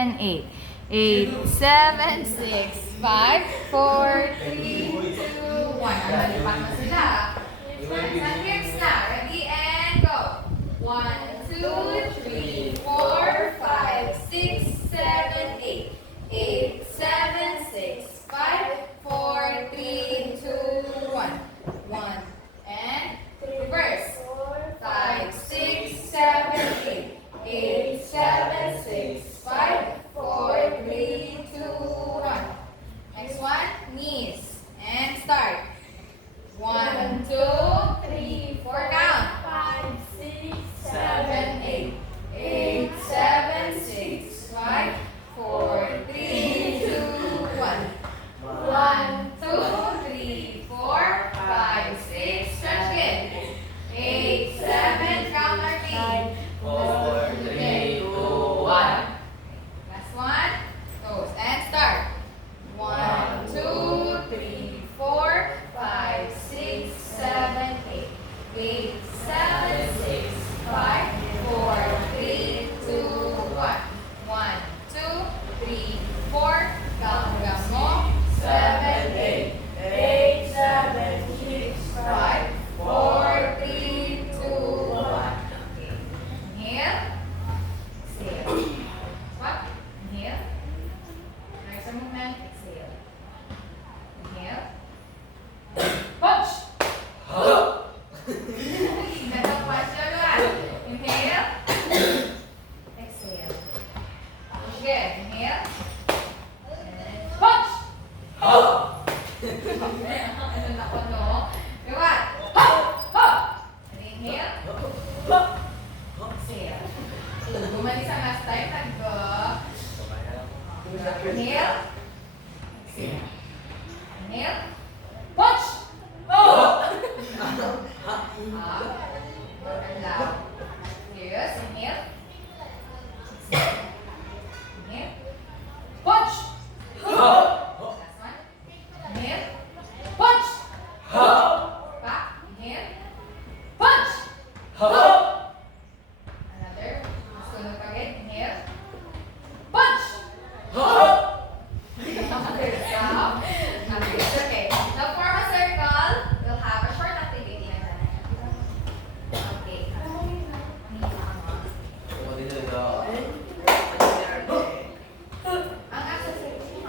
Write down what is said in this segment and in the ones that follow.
8. 8, 7, 6, 5, 4, 3, 2, 1. Ang nalipat na sila. Sunbeams na. Ready and go. 1, 2, 3, 4, 5, 6, 7, 8. 8, 7, 6, 5, 4, 3, 2, 1. 1. And reverse. 5, 6, 7, 8. 8, 7, 6, 5, 4, 3, 2, 1. Next one, knees. And start. 1, 2, 3, 4, count. 5, 6, 7, 8. 8, 7, 6, 5, 4, 3, 2, 1. 1, 2, 3, 4, 5, 6, stretch again. 8, 7, count our feet. 4, 3, 2, 1. Last one. Toes. And start. 1, 2, 3, 4, 5, 6, 7, 8. 8, 7, 6, 5, 4, 3, 2, 1. 1, 2, 3, 4. Count mo. 7, 8. 8, 7, 6, 5, 4, 3, 2, 1. Inhale. Exhale. Swap. Inhale. There's a movement. Exhale. Inhale. Punch. Ganun pa siya luwan. Inhale. Exhale. Push again. Inhale. Punch. Ano na ko, no? Luwan. Inhale. Exhale. Bumalik sa last time. Inhale. Exhale. Inhale. Punch! And down. Serious. Inhale. Exhale. Inhale. Punch! Last one. Inhale. Punch! Back. Inhale. Punch! Another. Sunod agad. Inhale. Punch! Stop. Okay. Now form a circle. We'll have a short activity. Okay. Ang exercise mo,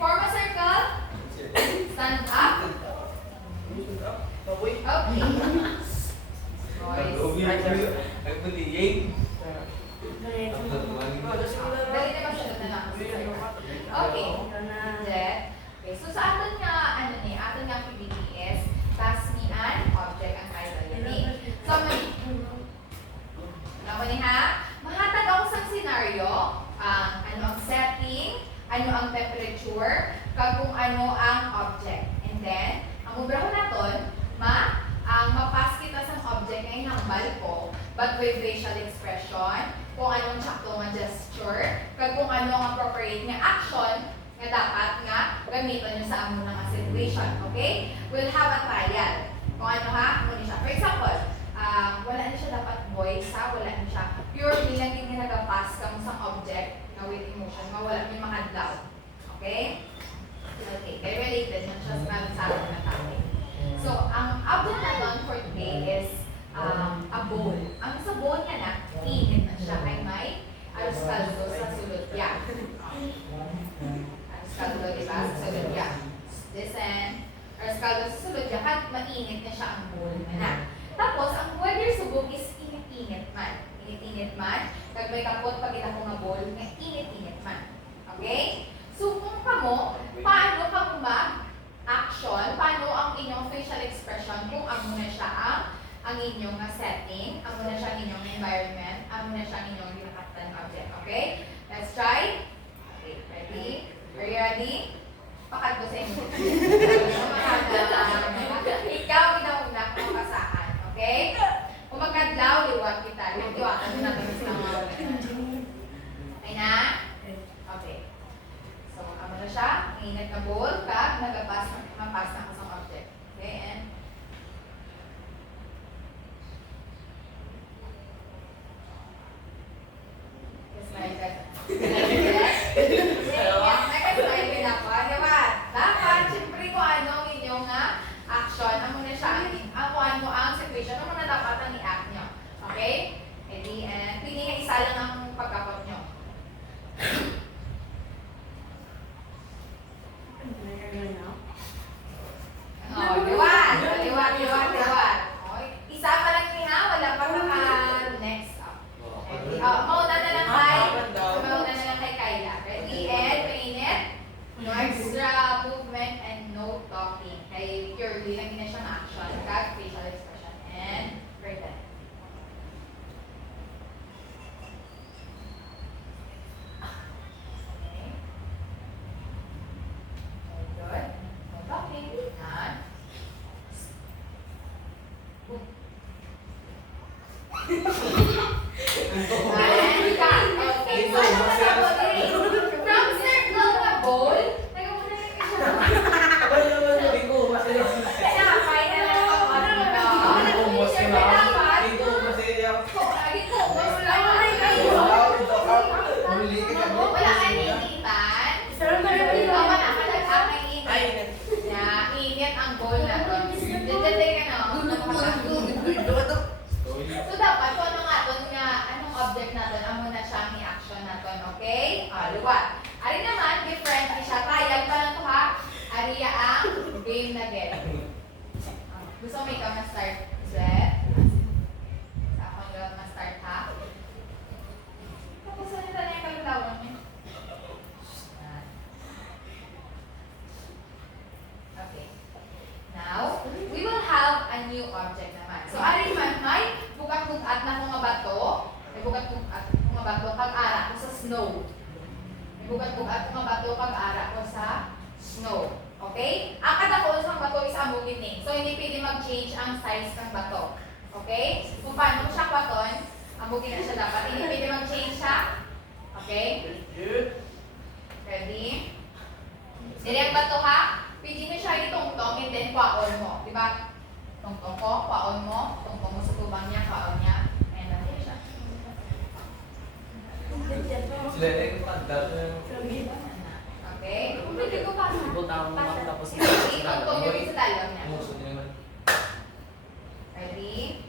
form a circle. Stand up. Okay. Boys. Dali na ba siya na lang? Okay. Okay. So sa atin nga, atin nga activity is task me an object ang title ni. So, ako ni ha? Mahatag ako sa scenario, ano ang setting, ano ang temperature, kag kung ano ang object. And then, ang ubraho naton, ang mapas kita sa object na inambal ko, but with facial expression, kung anong sakto nga gesture, kag kung ano ang appropriate nga action, nga dapat nga gamiton nyo sa amo nga situation. Okay? We'll have a trial. Kung ano ha, ano siya. For example, wala na siya dapat voice ha, wala na siya. Purely lang yung nag-pass ka mo sa object na with emotion, wala may makadlaw. Okay? Okay, kaya related na siya sa atin na topic. So, ang object natin for today is a bowl. Ang sa bowl niya na, init na siya ay may arroz-caldo sa sulod niya. Arroz-caldo, diba? Sa sulod niya. Listen, arroz-caldo sa sulod niya, kahit mainit na siya ang bowl na. Tapos, ang weather subok is init-init man. Init-init man. Pag may kapot, pag ita ko nga bowl, nga init-init man. Okay? So, kung kamo, paano ka mag-action, paano ang inyong facial expression kung ang muna siya ang inyong setting, ang muna siya ang inyong environment, ang muna siya ang inyong ginakatan object. Okay? Let's try. Okay, ready? Are you ready? Pakat ko sa inyo. nakapass na kasang object. Okay, and smile ka. Naka-smile ka na po. Diba? Dapat, syempre kung ano ang inyong action, ang muna siya, kung ano ang situation, ang muna dapat ang i-act nyo. Okay? Edi, and pili nga isa lang ang pagkakot nyo. Oh, liwan. Liwan. Okay. Isa pa lang niya, wala pa next up. Mauna na lang kay Kyla. Ready? And mainit. No extra movement and no talking. Kay purely lang na siyang action. Kag facial expression. And curtain. Okay. Very good. No talking. And cut. Okay. So, from circle na bowl, nagmumuna yung isa. Kaya, kaya na lang ako. Wala kang initan. Tawa na ka nag-amay init. Init ang bowl na to. Dito ka na. So dapat, kung ano nga doon nga, anong object natin, ang muna siyang i-action natin, okay? Luwat. Ari naman, different siya. Tayag pa lang to ha. Ari ang game na get. Gusto mo ikaw na-start, Zed? Sa akong gawin na-start ha? Tapos ano na yung kalulawan niya? Okay. Now, we will have a new object naman. So, ari man, may bukat-bukat na mga bato. May bukat-bukat mga bato pag-ara ko sa snow. May bukat-bukat mga bato pag-ara ko sa snow. Okay? Ang kadako sa bato is ang bukiting. So, hindi pwede mag-change ang size ng bato. Okay? Kung paano mo siya kwaton, ang bukin na siya dapat. Hindi pwede mag-change siya. Okay? Ready? Dili ang bato ha? Pwede mo siya itong-tong and then kwaon mo. Diba? Tong-tong ko, kwaon mo. Tong-tong mo sa tubang niya, kwaon niya. And nandiyan siya. Sila na yung pagdal ng... Okay? Pwede ko pa. Butang mo tapos Itong-tong nyo sa dalawang niya. Muso din naman. Ready?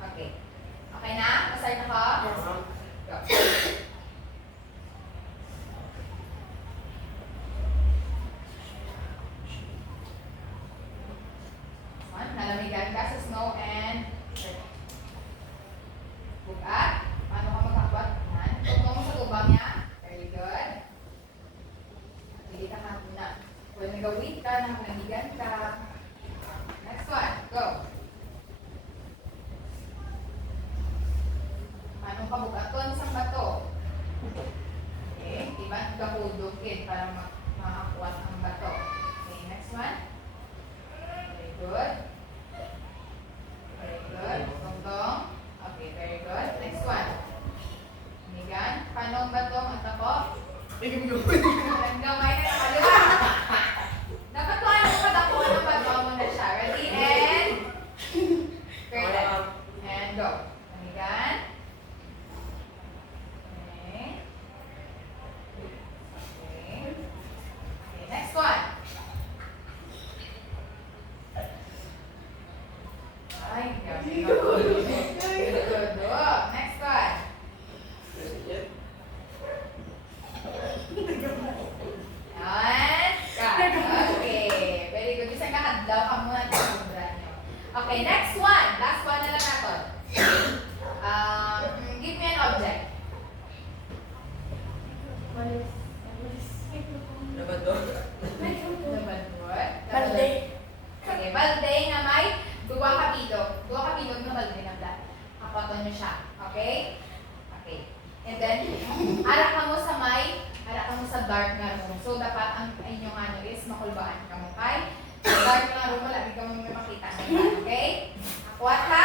Okay. Okay na? Pasay na ka? Go. Nalamigan ka sa snow and bukat. Paano ka magkakwat? Tugtong mo sa tubang niya. Very good. Pili ka na. Kung nag-wait ka, nalamigan ka. Next one. Go. Paano ka bukaton sa bato? Okay. Diba? Gahudugin para makakuat ang bato. Okay. Next one. Very good. Very good. Tungtong. Okay, very good. Next one. Migan. Paano ba ito? Matako? Ang gamay na nakaliwa. Dapat ko ano patako ng bato mo na siya. Ready? And curtain. And go. Migan. Okay. Okay. Okay, next one. Ay, gabi na po. Good. Next one. Yan. Okay. Very good. Isang kahadlaw ka muna at sumubra nyo. Okay, next one. Last one na lang natin. Give me an object. Labador. Balde. Okay, balde na may dua kabilog na balde na plat. Kapaton nyo siya. Okay? Okay. And then, ara ka mo sa dark na room. So, dapat ang inyong ano is makulbaan ka mo kay dark na room, wala di ka mo makita. Okay? Hakwat ka.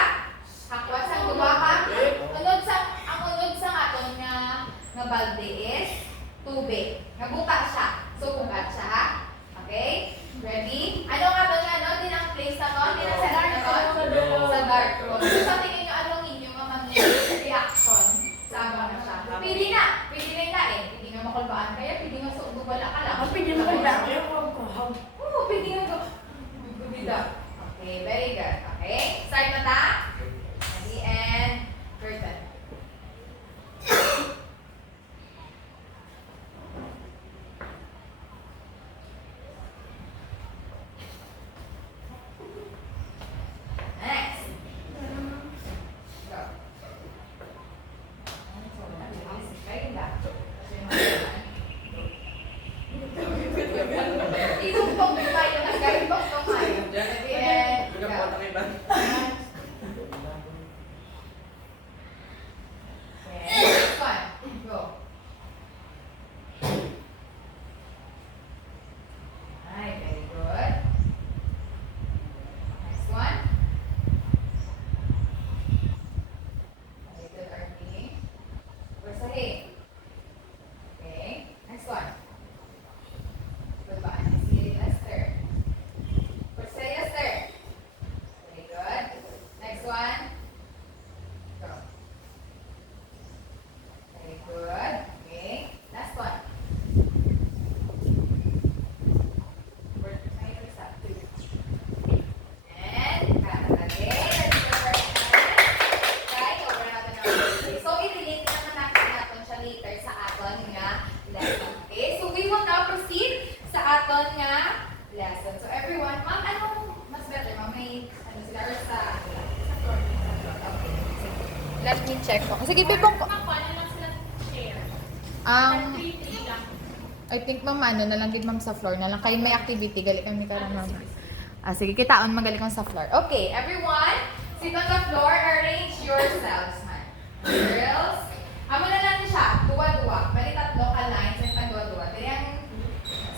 Hakwat sa dua ka. Ang unod sa aton nga balde is tubig. Nabuka siya. So, bukat siya. Okay? Ready? Ano nga Go. Okay, very good. Okay, start mata. Ready and curtain. Next. Go. Very good. Itungtong tayo ng ganitong tayo. Ready and Bigyan po go. ng iba. Okay, next one. Go. Alright, very good. Next one. Very good, Arnie. Bersahin. Okay, next one. Goodbye. See you, Lester. Bersih, Lester. Very good. Next one. Go. Very good. Okay. Last one. Try this up. And cut. Okay. Let's go for it. Try over natin ang okay. So, i-relate naman natin siya later sa aton nga lesson. Okay. So, we will now proceed sa aton nga lesson. So, everyone, ma'am, anong mas better? Ma'am, may ano sila or sa floor? Okay. Let me check po. Sige, pipong ko. I think ma'am, ano na lang din ma'am sa floor na lang. Kayo may activity, gali kami karon ma'am. Sige, kitaon magaling kang sa floor. Okay, everyone, sit on the floor, arrange yourselves, man. Girls, amo na lang siya, duwa-duwa. Bali tatlo ka lines and tagduwa-duwa. Dili ang,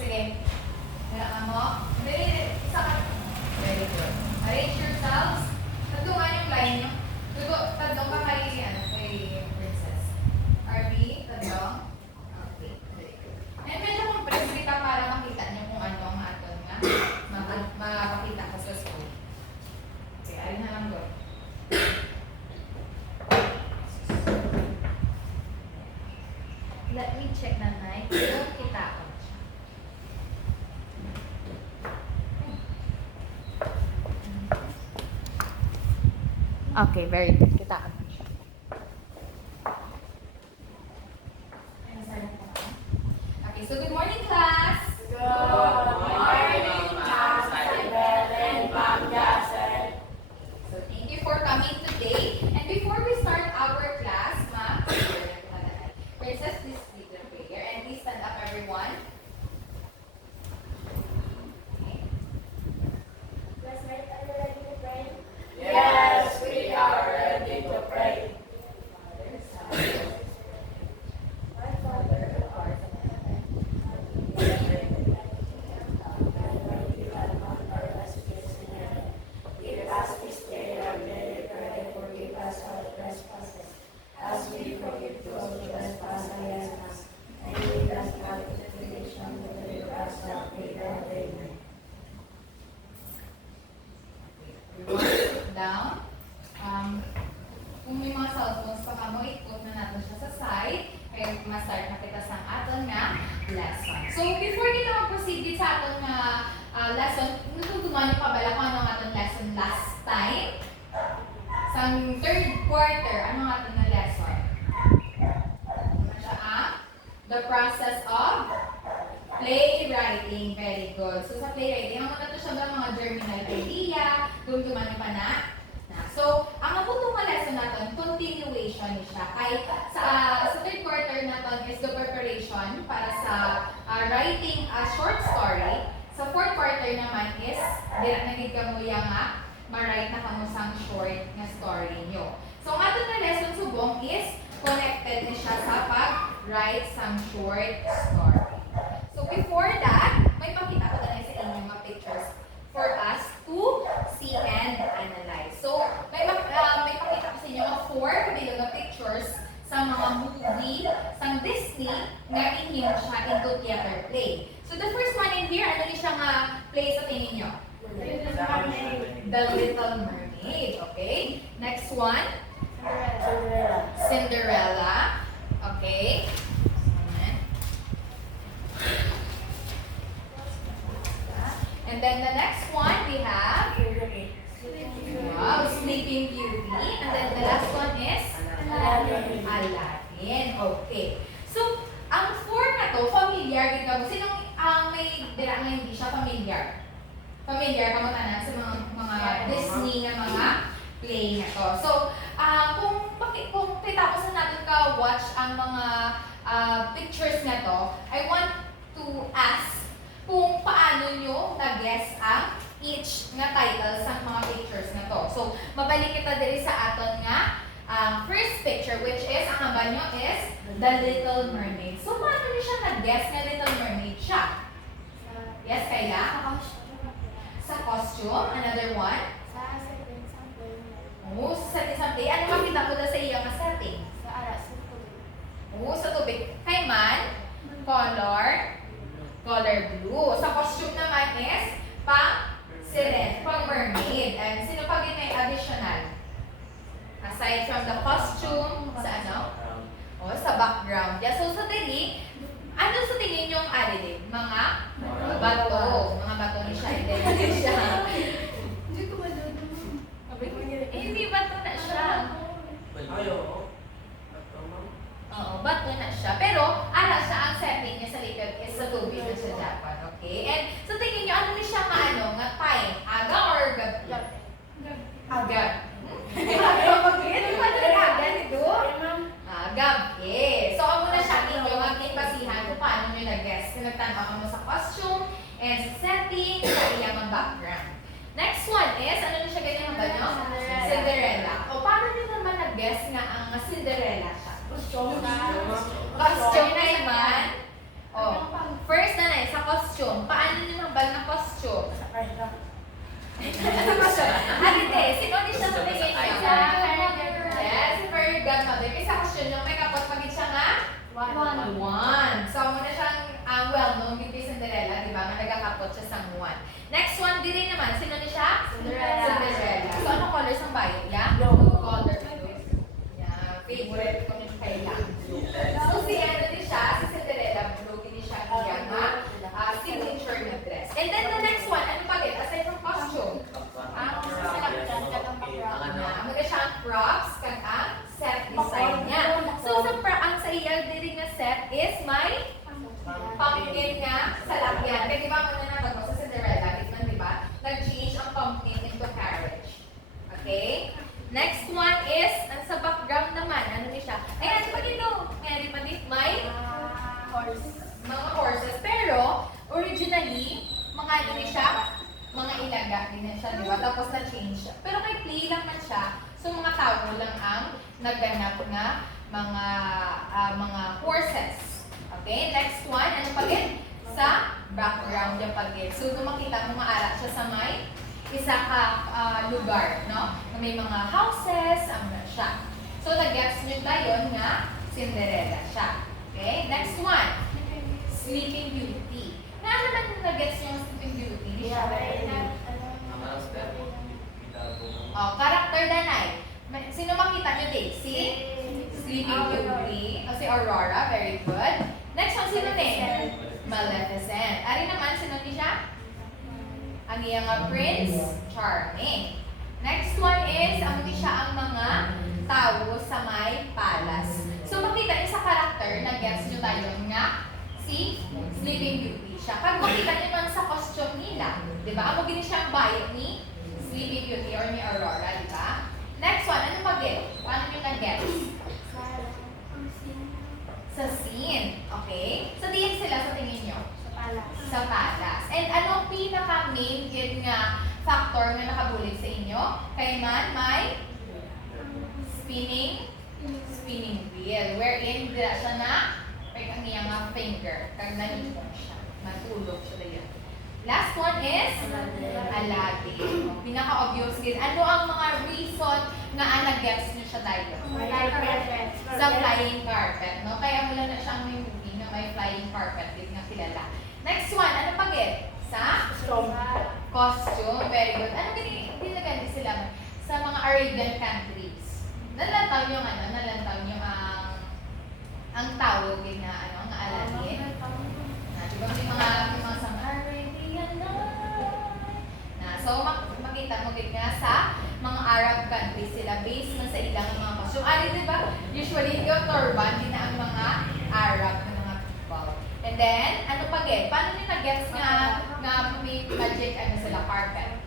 sige. Kailangan mo. Dili, isa ka. Very good. Arrange yourselves. Tadungan yung line nyo. Tadong ka kay, ano, kay Princess. RB, tadong. Okay, very good. And medyo compress kita para makita nyo kung ano ang aton nga. Mapakita ka sa school. Okay, ayun na lang doon. Let me check na night. Kung kita ko. Okay, very good. Kita ko. Okay, so good morning, class. So thank you for coming today. And before we start our class, ma'am, Princess, please lead the prayer. And please stand up, everyone. Okay. Yes, we are ready to pray. Give us this day our daily bread, and forgive us our trespasses, as we forgive those who trespass against us. And lead us not into temptation, but deliver us from evil. Amen. Sit down. Kung may mga cellphones pa kamo, i-put na natin siya sa side. Kaya ma-start na kita sa aton nga lesson. So, before kita mag-proceed sa aton nga lesson, natutunan niyo pa bala kung ano ang aton lesson last time? Sa third quarter, ano ang aton nga lesson? Ano siya the process of playwriting. Very good. So, sa playwriting, ang mga siya ba mga germinal idea, dumduman pa na. So, ang naputong nga lesson natin, continuation siya. Kay sa third quarter natin is the preparation para sa writing a short story. Sa fourth quarter naman is, direct na gid kamo nga, ma-write na kamo sang short nga story nyo. So, ang ating na lesson subong is connected na siya sa pag-write some short story. So, before that, may pakita ko na sa inyo mga pictures for us to see and analyze. So, may pakita ko sa inyo mga 4 kabilang na pictures sa mga movie, sa Disney, nga inyong siya into theater play. So, the first one in here, ano siya nga play sa tingin nyo? The Little Mermaid. Okay. Next one? Cinderella. Okay. And then the next one, we have, wow, Sleeping Beauty. And then the last one is Aladdin. Okay. So, ang four na to, familiar din ka mo. Sinong may dira nga hindi siya familiar? Familiar ka mo tanan sa mga Disney na mga play na to. So, kung tapos na natin ka watch ang mga pictures na to, I want to ask kung paano nyo na-guess ang each nga title sa mga pictures na to. So, mabalik kita diri sa aton nga first picture, which is, ang haba nyo is The Little Mermaid. So, paano nyo siya nag-guess na Little Mermaid siya? Yes, Kayla? Sa costume. Another one? Oo, sa setting someday. Ano makita mo na sa iyang setting? Oo, sa tubig. Kay Man? Color blue. Sa costume naman is pang mermaid. And sino pa may additional? Aside from the costume, sa ano? O, sa background. Yeah, so sa dili, ano sa tingin yung alilin? Mga bato. Mga bato ni siya. Hindi siya. Hindi bato na siya. Oo, bato na siya. Pero, siya ang setting niya sa likod is sa tubig na sa Japan. Okay? And so tingin niyo, ano ni siya nga time? Aga or gabi? Aga. Ano ba talaga aga nito? Gabi. So, ang muna siya ninyo, maging basihan kung paano nyo nag-guess. Kung nagtanaw mo sa costume, and sa setting, sa iyang background. Next one is, ano na siya ganyan ba nyo? Cinderella. O, paano nyo naman nag-guess nga ang Cinderella siya? Costume naman. O, first na sa costume. Paano nyo nambal na costume? Alite, sino di siya sa tingin niya? Yes, very godmother. Kasi sa costume niya, may kapot pagit siya nga? One. So, muna siyang well-known beauty Cinderella, di ba? Nga nagkakapot siya sa one. Next one, di rin naman. Sino ni siya? Cinderella. So, ano colors ang bayo? Yeah? Blue color. Yeah, favorite ko ni Kayla. So, si ano din siya? Si Cinderella. Blue din siya. Iya nga. Signature na dress. And then the next one, ano pa din? Aside from costume. Mga siyang props kag ang set design niya. So, ang sa iya diri nga set is may pumpkin nga sa lagyan. Kaya di ba muna na sa Cinderella, di ba? Nag-change ang pumpkin into carriage. Okay? Next one is, sa background naman, ano ni siya? Ayan, di ba dito? Ayan, di ba dito? May mga horses. Pero, originally, mga ano ni siya? Mga ilaga din na siya, di ba? Tapos na-change siya. Pero kay play lang man siya, so mga tao lang ang nagganap nga mga horses. Okay? Next one, ano pa din? Sa background yung pag-get. So, kung makita mo, maara siya sa may isa ka lugar, no? Na may mga houses, siya. So, nag-gets nyo tayo nga Cinderella siya. Okay? Next one, Sleeping Beauty. Na naman yung nag-gets nyo Sleeping Beauty? Character danay. Sino makita nyo din? Si Sleeping Beauty. Si Aurora, very good. Next one, sino din? Maleficent. Ari naman, sino din siya? Ang iyang Prince Charming. Next one is, ang di siya ang mga tao sa may palace. So, makita niyo sa character, nag-guess nyo tayo nga si Sleeping Beauty siya. Pag makita niyo man sa costume nila, di ba? Amo gini siyang bayo ni Sleeping Beauty or ni Aurora, di ba? Next one, ano mag-get? Paano nyo nag-guess? Sa scene. Okay? So, diyan sila sa tingin nyo? Sa palace. And anong pinaka-main yun nga factor na nakabulig sa inyo? Kay man, may spinning wheel. Wherein, dila siya na ang iyang finger. Kag nanipon siya. Matulog siya na yan. Last one is Aladdin. Pinaka-obvious din. Ano ang mga reason na nag-gets niyo siya tayo? Sa flying carpet. No? Kaya mula na siyang may movie na may flying carpet. Din nga kilala. Next one, ano pa get? Sa costume. Very good. Ano ginaganti sila sa mga Arabian countries? Nalantaw yung ang tawag din na ang Aladdin. Diba may mga sa Arabian makita mo gid nga sa mga Arab countries sila based man sa ilang mga costume. Ari, di ba? Usually, yung turban, din na ang mga Arab na mga people. And then, ano pa gid? Paano nyo na-gets nga may magic ano sila, carpet?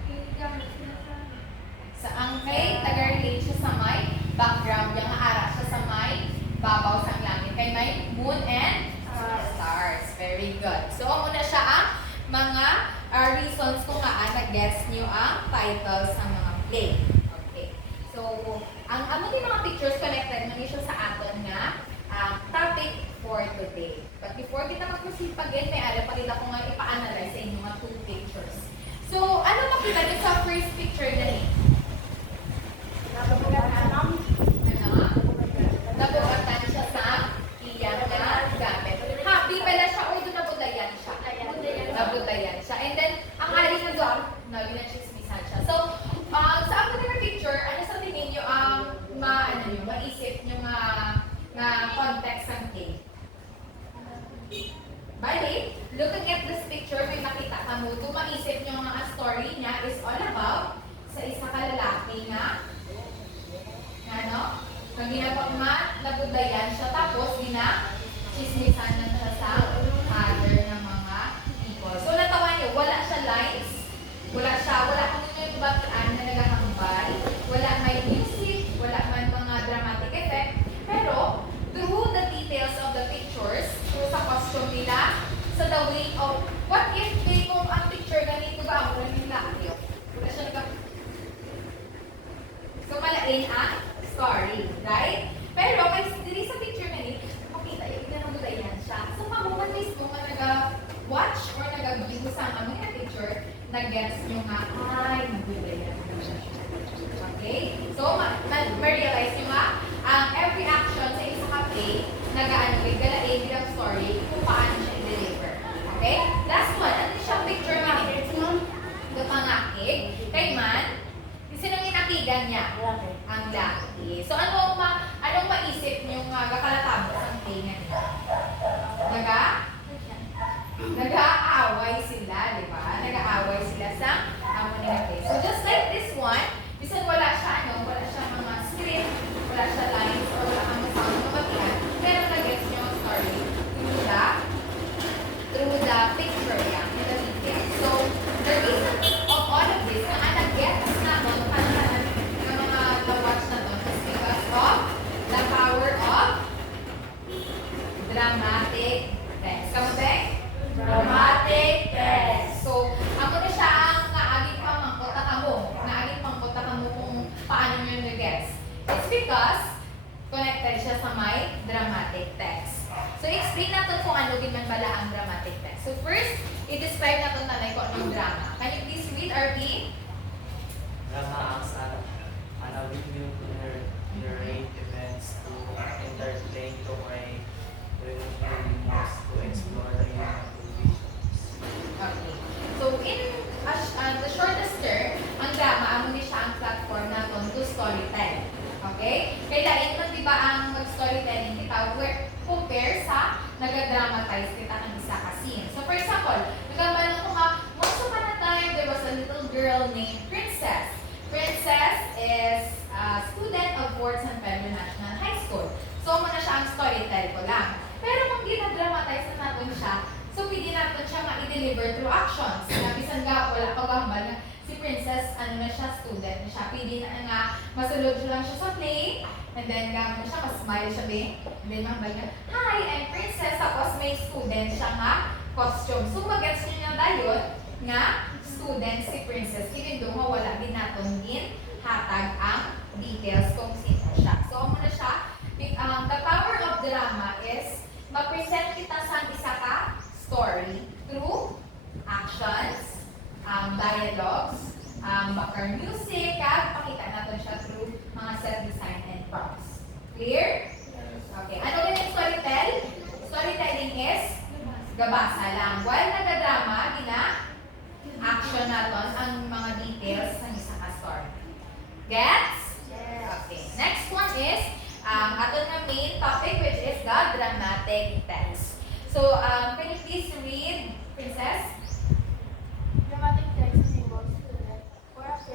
Sa ang kay, taga-relate siya sa may background, yung ara siya sa may babaw sa langit. Kay may moon and stars. Very good. So, muna siya ang mga reasons kung nag-gets nyo ang titles ng mga play. Okay. So, ang din mga pictures connected man siya sa aton nga topic for today. But before kita mag-proceed pag-in, may pakita ko nga ipa-analyze sa inyong mga 2 pictures. So, ano makita nyo sa first picture na ni? Ano? Nabugatan siya sa iyang na gamit. Happy pala siya o doon nabutayan siya. Nabutayan siya. And then, ang ari na doon, ginachismisan siya. So, sa after the picture, ano sa tingin nyo ang maisip nyo nga context ng play? Bali, looking at this picture, may makita ka mo, kung maisip nyo nga ang story niya is all about sa isa ka lalaki nga nang ginapagma, nabudayan siya, tapos chismisan na siya sa other ng mga people. So, natawa niyo, wala siya lines, wala kung yung bataan na nagkakambal, wala may music, wala man mga dramatic effect, pero through the details of the pictures, through sa costume nila, sa the way of, what if kung ang picture ganito ba, wala nila kayo? Wala siya So, malain ang story, right? Pero, kay dili sa picture na ni, makita yung pinamutayan siya. So, mamuman mismo nga nag-watch or nag-view sa mga picture, nag-gets nyo nga, ay, nabutayan siya. Okay? So, ma-realize nyo nga, ang every action sa isa ka play, galain bilang story, kung paano siya i-deliver. Okay? Last one, ano siyang picture nga ni? The pangakig. Kay man, sinong inakigan niya? Ang laki. So, anong maisip niyo nga gakalatabo ang play na niya? Nag-aaway sila, di ba? Nag-aaway sila sa nila play. So, just like this one, bisan wala siya mga script, wala siya lines, or wala kang sound na matihan, pero nag-gets niyo ang story through the picture niya, in the details. So, the reason of all of this, na nag-gets na ng mga watch na to, is because of the power of dramatic text. Kamutin? Dramatic text. So, amo na siya ang naaging pangkota kamo kung paano nyo nag-gets. It's because connected siya sa may dramatic text. So, explain natin kung ano din man pala ang dramatic text. So, first, i-describe natin tanay kung anong drama. Can you please read, RP? Drama acts an avenue to narrate events, to entertain, to create humors, to explore the human conditions. Okay. So, in the shortest term, ang drama, amo ni siya ang platform natin to storytell. Okay? Kailangan mo, di ba, ang mag-storytelling kita compare sa nag-dramatize kita ng isa ka scene. So, for example, nagkabalan ko nga, once upon a time, there was a little girl named Princess. Princess is a student of Fort San Pedro National High School. So, muna siya ang storytell ko lang. Pero kung ginadramatize na natin siya, so pwede natin siya ma-deliver through actions. Nabisan nga, wala pag-ahambal na si Princess, student na siya. Pwede na nga, masulod lang siya sa play, and then gano'n siya, mas-smile siya din. And then mahambal niya, hi, I'm Princess, tapos may student siya nga costume. So mag-gets niyo na yun, nga student si Princess, even though wala din natin din hatag ang details kung sino siya. So muna siya, the power of drama is ma-present kita sa isa ka story through actions, dialogues, background music, at pakita natin siya through mga set design and props. Clear? Okay. Ano din yung storytell? Storytelling is gabasa lang. While nagadrama, action natin ang mga details ng isa ka story. Gets? Okay. Next one is ato na main topic, which is the dramatic text. So, can you please read, Princess? Dramatic text involves or after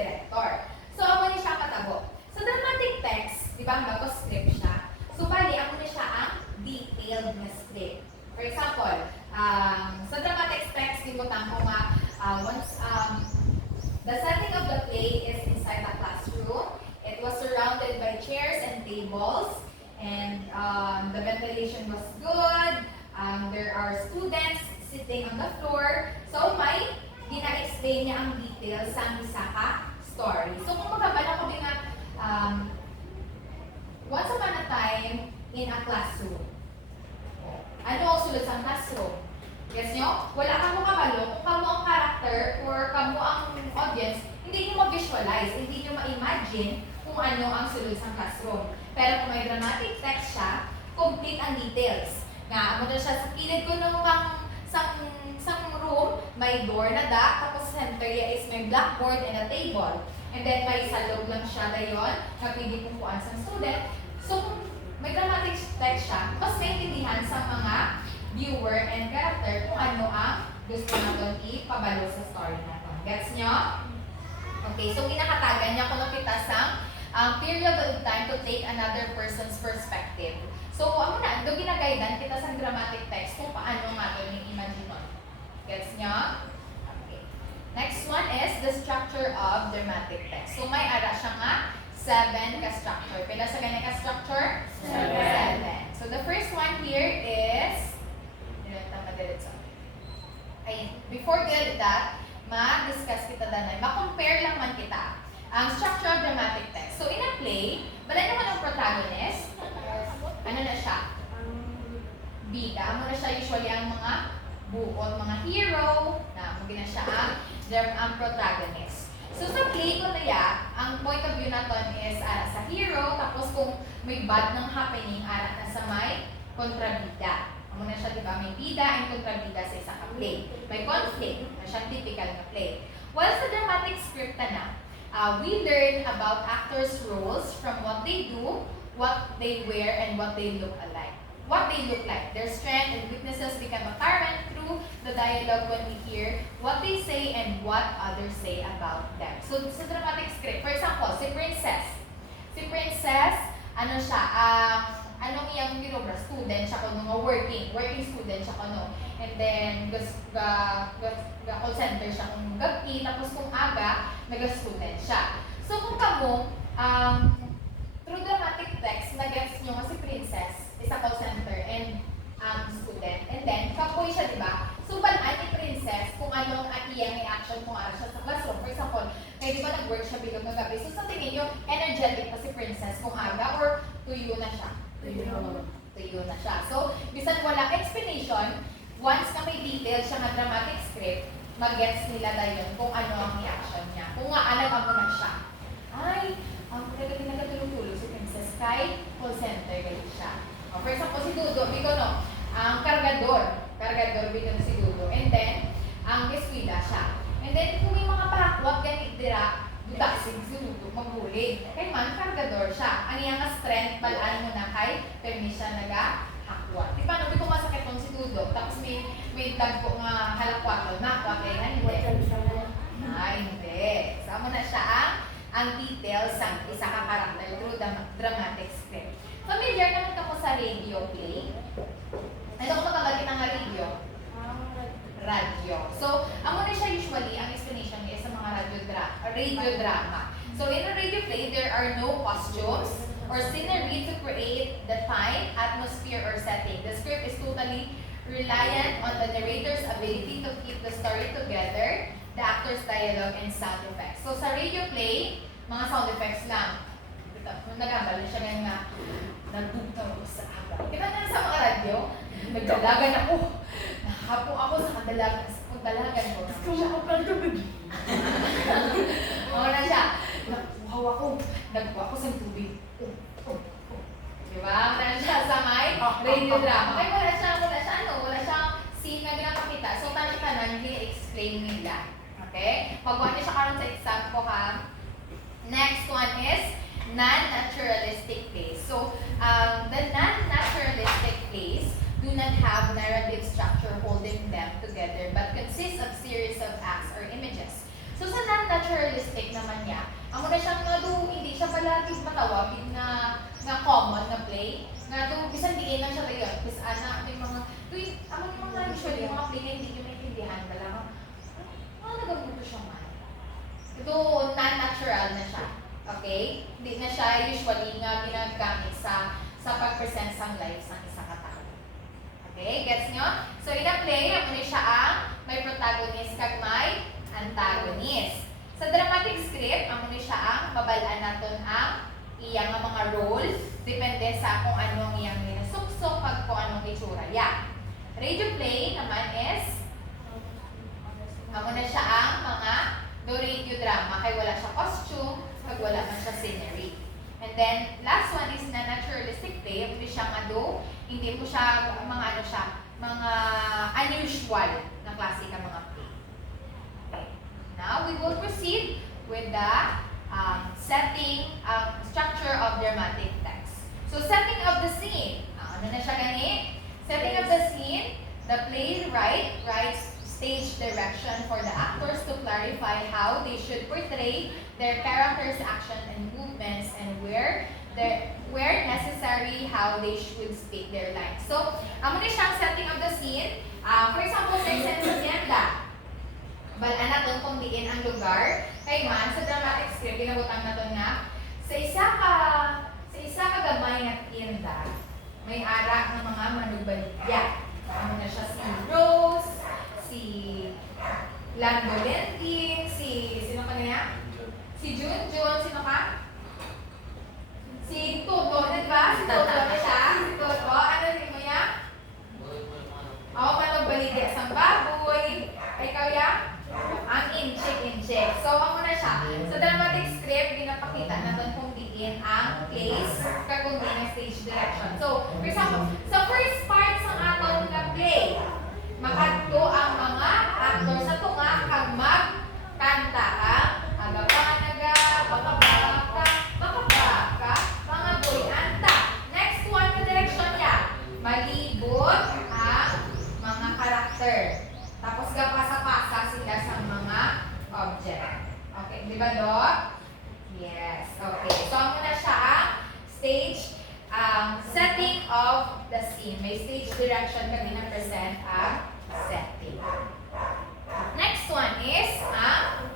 director. So, ako ni siya katabo. Sa dramatic text, di ba, bago script siya. So, bali, ako na siya ang detailed na script. For example, sa dramatic text, limutan ko nga, the setting of the play is inside a classroom. It was surrounded by chairs and tables, and the ventilation was good. There are students sitting on the floor. So, may gina-explain niya ang details sa isa ka story. So, kung magabala ko din nga, once upon a time in a classroom. Ano ang sulod sa classroom? Yes nyo? Wala ka mo kabalo kung kamo ang character or kamo ang audience, hindi nyo ma-visualize, hindi nyo ma-imagine kung ano ang sulod sa classroom. Pero kung may dramatic text siya, complete ang details. Nga, amo na siya sa kilid ko ng sang room, may door na tapos center niya is may blackboard and a table. And then may salog lang siya dayon, na pwede pupuan sa student. So, kung may dramatic text siya, mas maintindihan sa mga viewer and character kung ano ang gusto natin ipabalo sa story natin. Gets nyo? Okay, so kinakatagan niya kung kita sa period of time to take another person's perspective. So, ano na, ito ginagaydan kita sa dramatic text kung paano nga ito yung imagine nun. Gets nyo? Okay. Next one is the structure of dramatic text. So, may ara siya nga 7 ka-structure. Pila sa ganyan ka-structure? 7. So, the first one here is, before we get that, ma-discuss kita danay, ma-compare lang man kita ang structure of dramatic text. So, in a play, wala naman ang protagonist. Ano na siya? Bida. Mo na siya usually ang mga buon, mga hero, na mo na siya ang protagonist. So, sa play ko na ang point of view natin is sa hero, tapos kung may bad ng happening, na sa may kontrabida. Amo na siya, di ba? May bida and kontrabida sa isang play. May conflict, na siyang typical na play. While sa dramatic script na, we learn about actors' roles from what they do, what they wear, and what they look alike. What they look like. Their strengths and weaknesses become apparent through the dialogue when we hear what they say and what others say about them. So, sa dramatic script, for example, si Princess. Si Princess, ano siya, anong iyang ginobra? Student siya ko, working student siya ko, no? And then, call center siya kung gabi, tapos kung aga, nag-student siya. So, kung kamo, through dramatic text, nag-gets nyo nga si Princess, isa call center and student. And then, kapoy siya, di ba? So, balaan ni Princess kung anong iyang reaction kung ano siya sa classroom. For example, kaya di ba nag-work siya bilog ng gabi? So, sa tingin nyo, energetic pa si Princess kung aga or tuyo na siya? Tuyo na siya. So, bisan walang explanation, once na may detail siya ng dramatic script, mag-gets nila dayon kung ano ang reaction niya. Kung nga alam mo na siya. Ay, ang nagatulog-tulog si Princess kay call center ganyan siya. For example, si Dudo, biko no, ang kargador, biko si Dudo. And then, ang eskwela siya. And then, kung may mga pahakwag ganit dira, dudasin si Dudo, maghuli. Kay man, kargador siya. Ang iyang strength, balaan mo na kay permisya naga-hakwag. Di ba, no, biko masakit tong si Dudo, tapos may tagpo nga halakwag, nakwag, kaya hindi. Hindi. Sama na siya ang details ng isa ka karakter through the dramatic script. Familiar naman ka po sa radio play? Ano kung magkagagit ang radio? Radio. So, amo na siya usually, ang explanation niya sa mga radio drama. So, in a radio play, there are no costumes or scenery to create the time, atmosphere, or setting. The script is totally reliant on the narrator's ability to keep the story together, the actor's dialogue, and sound effects. So, sa radio play, mga sound effects lang. Kung nagambal siya ngayon nga, nagbugtaw ako sa aga. Kita na sa mga radyo, nagdalagan ako. Nakapo ako sa dalagan ko. Gusto mo ako lang tubig. Ako na siya. Nagkuha ako sa tubig. Diba? Wala siya sa may radio drama. Kaya wala siyang scene na ginapakita. So, tanong-tanong, i-explain nila. Okay? Pagkuha niya siya karon sa exam ko ha. Next one is non-naturalistic plays. So, the non-naturalistic plays do not have narrative structure holding them together but consist of series of acts or images. So, sa non-naturalistic naman niya, tig matawag nga common na play nga do bisan di lang siya dayon bis ana may mga among mga usually mga play na hindi nyo maintindihan wala nagamuto siya man. Ito non-natural na siya. Okay? Hindi na siya usually nga ginagamit sa pag-present sa lives ng isa ka tao. Okay? Gets nyo? So in a play, amo ni siya ang may protagonist kag may antagonist. Sa dramatic script, amo ni siya ang babalaan naton ang iyang mga roles depende sa kung anong iyang minasuksok kag kung anong itsura ya. Radio play naman is amo na siya ang mga do radio drama kay wala siya costume kag wala man siya scenery. And then last one is na naturalistic play, hindi siya nga do, hindi po siya mga ano siya, mga unusual na klase ka mga play. Okay. Now we will proceed with the setting, structure of dramatic text. So setting of the scene. Ano na siya gani? Setting of the scene, the playwright writes stage direction for the actors to clarify how they should portray their characters' action and movements and where necessary how they should speak their lines. So, amo ni siyang setting of the scene. For example, sa isang sasyenda, balaan natin kung diin ang lugar. Kay man, sa dramatic script, ginabutang natin nga, sa isa ka gamay na tienda, may ara ng mga manubaligya. Amo na siya si Rose, si Lando Lentin, sino ka niya? Si Junjun, sino ka? Si Toto, di ba? Si Toto na siya. Si Toto, ano rin mo niya? Oo, managbaligya sa baboy. Ikaw ya? Ang incheck. So, ako na siya. Sa dramatic script, pinapakita natin kung diin ang place kag kung diin ang stage direction. So, for example, sa first part sa aton na play, makadto ang mga actor sa tunga kag magkanta ang agapanaga, makabaka, mga boy anta. Next one na direction niya, malibot ang mga karakter. Tapos gapasa-pasa sila sa mga object. Okay, di ba Doc? Yes. Okay. So, muna siya ang stage setting of the scene. May stage direction kami na present ang setting. Next one is ang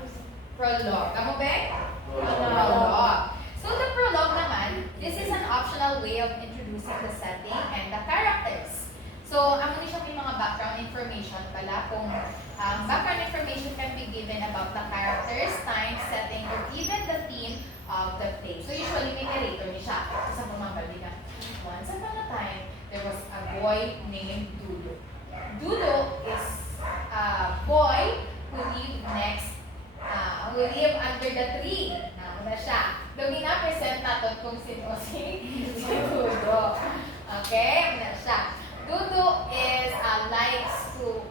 prologue. Tama ba? Prologue. So, the prologue naman, this is an optional way of introducing the setting and the characters. So, amo ni siya may mga background information pala kung background information can be given about the characters, time, setting, or even the theme of the play. So, usually may narrator ni siya. So, sa pumabali na, once upon a time, there was a boy named Dudo. Dudo is a boy who lived under the tree. Nauna siya. Doon gina-present natin kung sino si Dudo. Okay? Nauna siya. Dudo is likes to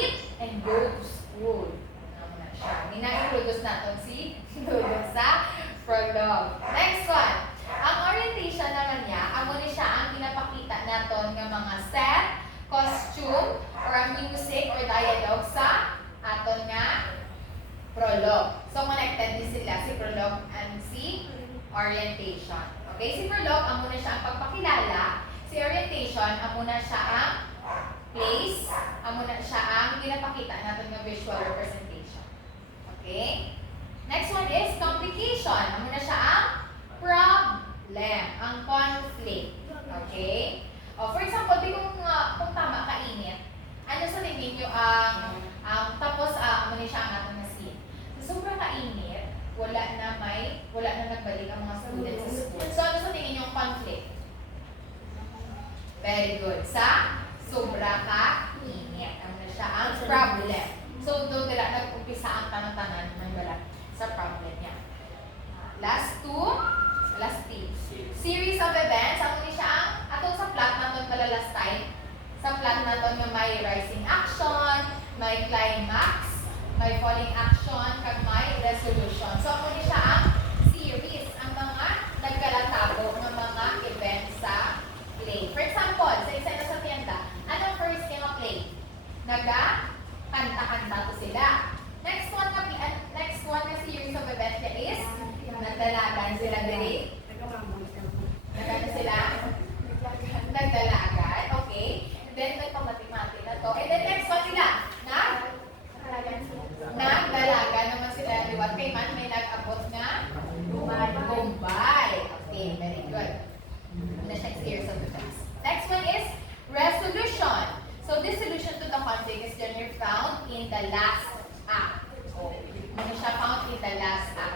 eat and go to school. Nauna siya. Gina-introduce natin si Dudo sa prologue. Next one. Ang orientation naman niya, amo ni siya ang pinapakita naton nga mga set, costume, or ang music or dialogue sa aton nga prologue. So, connected din sila, si prologue and si orientation. Okay, si prologue, amo na siya ang pagpakilala. Si orientation, amo na siya ang place, amo na siya ang pinapakita natin ng visual representation. Okay? Next one is complication. Amo na siya ang problem, ang conflict. Okay? For example, di kung tama kainit, ano sa tingin nyo tapos amo na siya ang ating na scene. Sobrang kainit, wala na nagbalik ang mga students sa school. So, ano sa tingin nyo ang conflict? Very good. Sa sobra ka-init. Ano na siya ang problem. So, doon nag-umpisa ang tanong-tanan ng wala sa problem niya. Last three. Series of events. Ano ni siya ang atong sa plot natin pala last time. Sa plot natin yung may rising action, may climax, may falling action, kag may resolution. So, ako ni siya ang series, ang mga nagkalatabo ng mga events sa play. For example, sa isa na sa tienda, anong first yung play? Kanta-kanta to sila. Next one,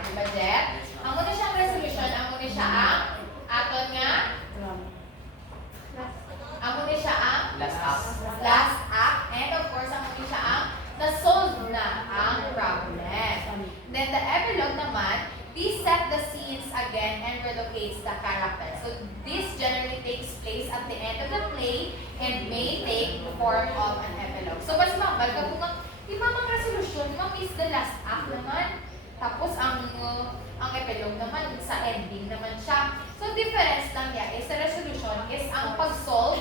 Di ba, Jet? Ang muna siyang resolution, ang muna siya ang aton nga, ang muna siya ang last act, and of course, ang muna siya ang na-solve na ang problem. Then the epilogue naman, this set the scenes again and relocates the character. So this generally takes place at the end of the play and may take the form of an epilogue. So mas mambal ka kung di ba mga resolution, is the last act naman. Tapos ang epilogue naman sa ending naman siya. So difference lang niya is the resolution is ang pag-solve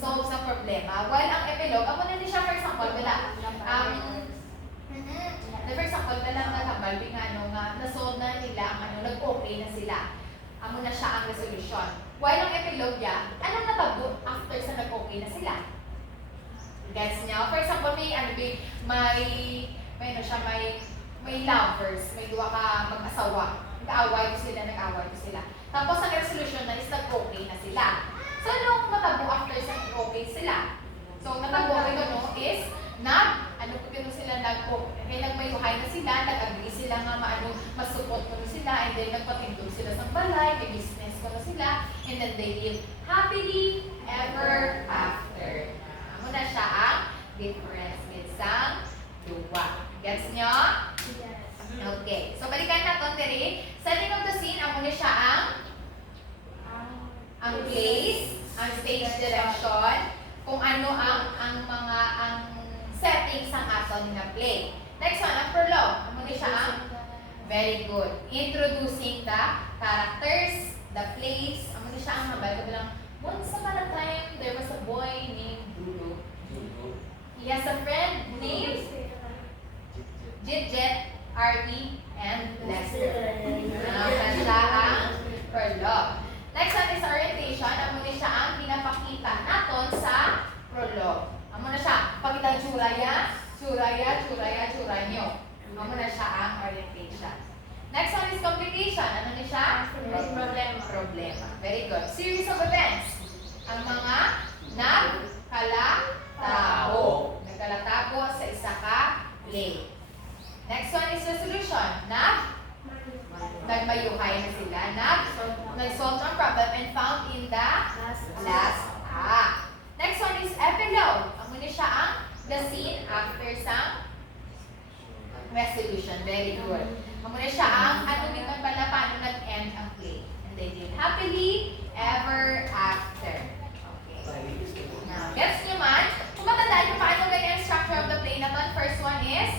sa problema. While ang epilogue, ako na siya for example, wala. For example, walang nagkambal, na-solve na nila, nag-okay na sila. Amo na siya ang resolution. While ang epilogue niya, anong natabo after sa nag-okay na sila? Gets niya? For example, may lovers, may dua ka mag-asawa. Nag-away ko sila. Tapos ang resolution na is nag-okay na sila. So, anong matabo after sa nag-okay sila? So, matabo is sila nagmayuhay na sila, nag-agree sila nga masupot ko na sila, and then nagpatindog sila sa balay, may business ko na sila, and then they live happily ever after. Amo na siya ang difference with sang duwa. Gets nyo? Yes. Okay. So, balikan natin diri. Setting of the scene, amo na siya ang place, ang stage direction, kung ano ang settings ng aton nga play. Next one, ang prologue. Amo ni siya ang very good. Introducing the characters, the place. Amo ni siya ang mabay ko bilang, once upon a time, there was a boy named Dudu. He has a friend named Jit, Artie, and Lester. Siya ang prologue. Next one is orientation. Amo ni siya ang pinapakita naton sa prologue. Amo na siya, pakita tsura nyo. Amo na siya ang orientation. Next one is complication. Ano ni siya? Problema. Very good. Series of events. Ang mga nagkalatabo sa isa ka play. Next one is resolution. Nagmayuhay na sila. Nag-solve ang problem and found in the last act. Next one is epilogue. Amo ni siya ang the scene after some resolution. Very good. Amo ni siya ang paano nag-end ang play. And they live happily ever after. Okay. Now, gets nyo man? Kung matandaan nyo paano ganyan ang structure of the play na to, first one is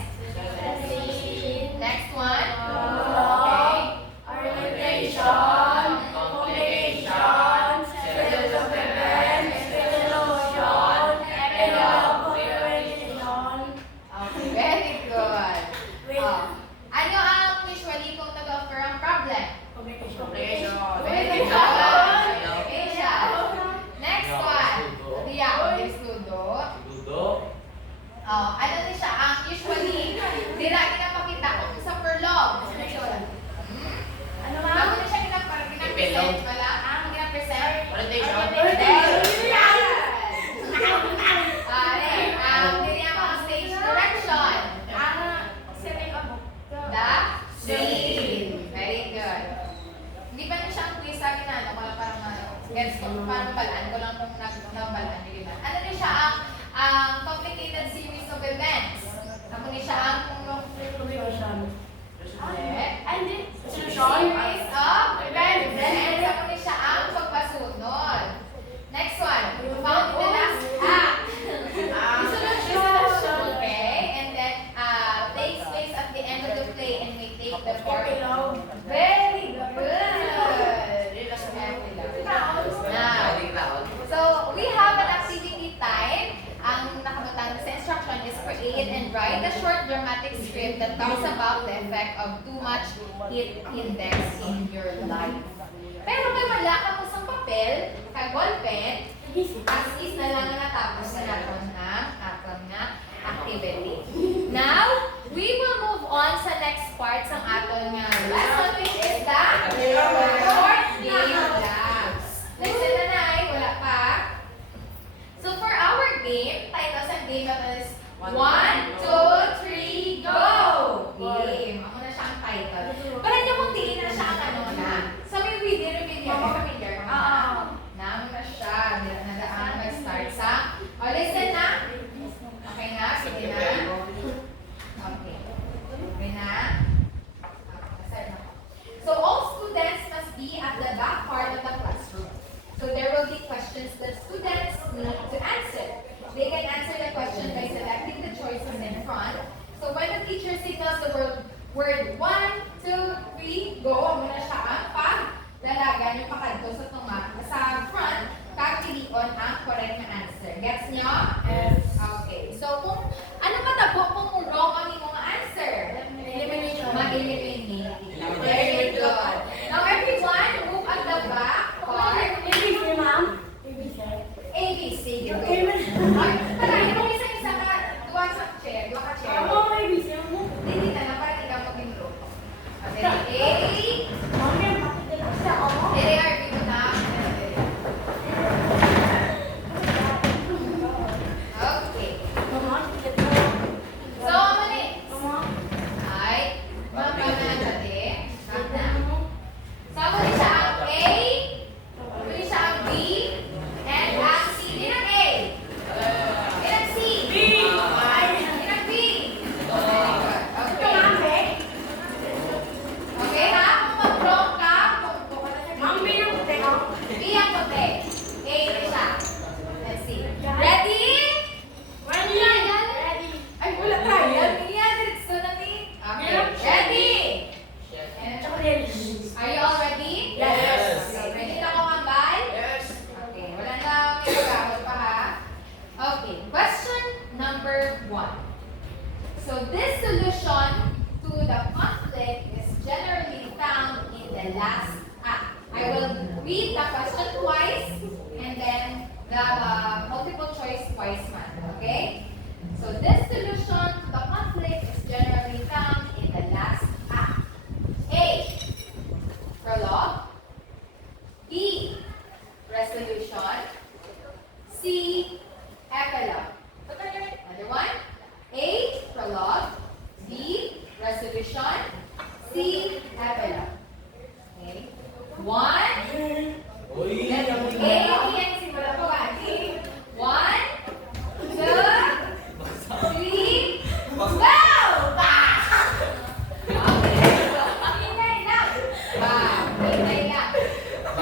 next one. Okay. Orientation, complication, series of events, resolution, epilogue, orientation. Okay, very good. Ano ang usually kung nag-offer ang problem? Complication. Very good. Complication. Next one. Is Dudo. Ano na siya? Ang usually, di lagi na pakita kung sa prologue. Ano Ako na siya ginapresent pala. Ang ginapresent. Dili ang mga stage direction. The scene. Very good. Hindi pa na siya ang quiz sa akin na parang gets ko, parang balaan ko lang kung nagbalaan nyo ba. Ano na siya ang complicated series of events. Ako ni siya ang series of events. And ako ni siya ang pagpasunod. Next one. Found in the last act. Okay. And then takes place at the end of the play and may take the form. Very good. Now, so we have an activity time. Ang nakabatang sa instruction is create and write a short dramatic script that talks about the effect of too much heat index in your life. Pero kay wala ka mo sa papel, kay ballpen, as is na lang natapos na natin ang aton nga activity. Now, we will move on sa next part ng aton nga lesson, which is the short game labs. Lesson na na ay wala pa. So for our game, title sa game na is 1, 2, 3, go! Game. Ako na siya ang title. word 1, 2, 3, go. Amo na siya ang paglalagan yung pakadto sa tunga. Sa front, kakilion ang correct na answer. Gets nyo? Yes. Okay. So, kung ano matabo kung wrong ang imong answer? Elimination. Mag-eliminate. Very good. Now, everyone, move at the back part. ABC, ma'am. ABC. ABC. Good. Okay, ma'am. Ay, palahin mo isa-isa ka. Duwa sa chair. Duwa ka chair. Ako, ABC mo. Hindi na lang para ikaw mag-improve. Okay. A. Ma'am, yung patitid ko siya ako. A. Are we good na? Okay. Mama, patitid ko. So, mali. Mama. Ay, mga na dati. Na. So, mali siya ang A. Mali siya ang B. And ang C. Din ang A. Din ang C. B. Ay, din ang B. Very good. Okay. Okay ha? Kung mag-wrong ka, kung Ma'am, B yung puti ko. B ang puti. A na siya. Let's see. Ready? Ready? Ready. Ay, wala tayo. Hindi yan. Diretso na ni. Okay. Ready? And Chocolate. are you all ready? Yes. Okay. Ready na ko kambal? Yes. Okay. Wala na nagkakot pa ha. Okay. Question number 1. So this solution to the conflict is generally found in the last act. I will read the question twice and then the multiple choice twice man. Okay? So this solution to the conflict is generally found in the last act. A. Prologue. B. Resolution. C. Epilogue. Another one. A. Prologue. B. Resolution. C. Epilogue. Okay. 1. Uy! Let's go. A. Yan, simula po ba? 1, 2, 3, go! Okay. Hintay lang. Hintay lang.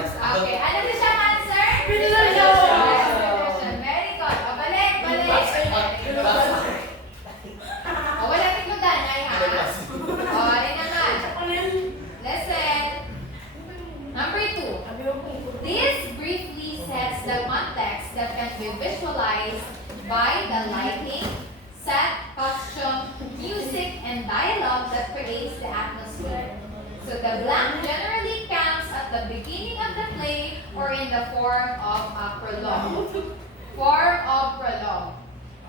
Okay. Ano na siyang answer? Resolution. Very good. O, balik. O, wala tikudan. Ay, ha? O, alin naman. Listen. Number 2. This briefly sets the context that can be visualized by the lighting, set, costume, music, and dialogue that creates the atmosphere. So the blank generally comes at the beginning of the play or in the form of a prologue.